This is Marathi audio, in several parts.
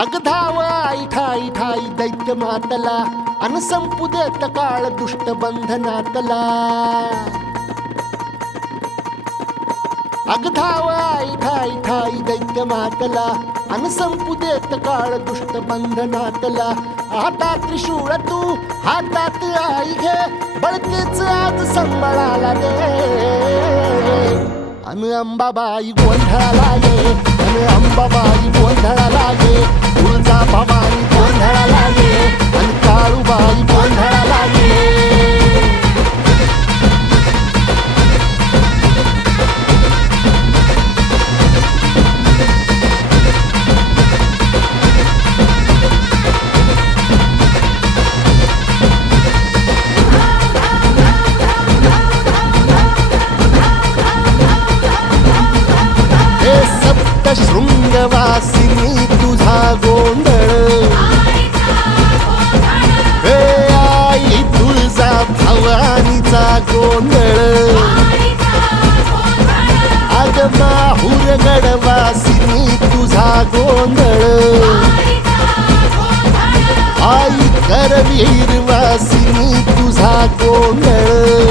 अग धाव आई ठाई ठाई दैत्य मातला अन संपू देत काळ दुष्ट बंधनातला अग धाव आई ठाई ठाई दैत्य मातला अन संपू देत काळ दुष्ट बंधनातला आता त्रिशूळ तू हातात आई घे बळकेच आज संबळाला दे अन अंबाबाई गोंधळाला ये अन अंबाबाई गोंधळाला ये तुळजा भवानी गोंधळाला ये गोंधळ अग माहूर गडवासिनी तुझा गोंधळ आई करवीर वासिनी तुझा गोंधळ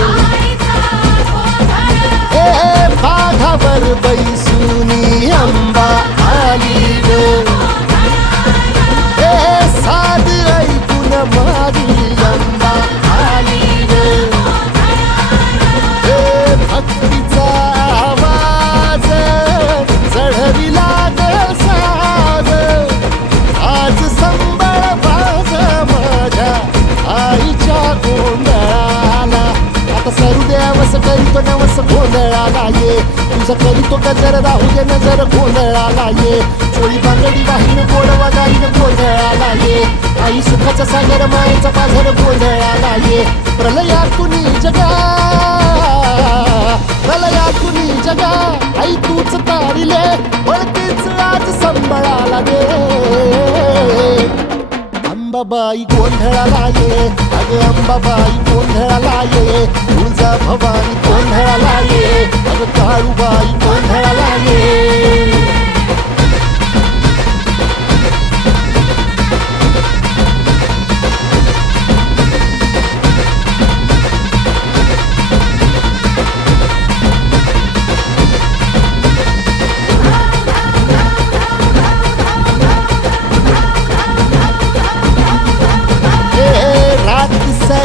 गोंधळाला ये तुझं करीतो गजर राहू दे नजर गोंधळाला ये चोळी बांगडी वाहीन गोडवा गाईन गोंधळाला ये आई सुखाचा सागर मायेचा पाझर गोंधळाला ये प्रलयातून जगा. प्रलयातून जगा. आई तूच तारिले वळतीच आज संबळाला दे अंबाबाई गोंधळाला ये अग अंबाबाई गोंधळाला ये तुझा भवानी गोंधळाला ये अग काळूबाई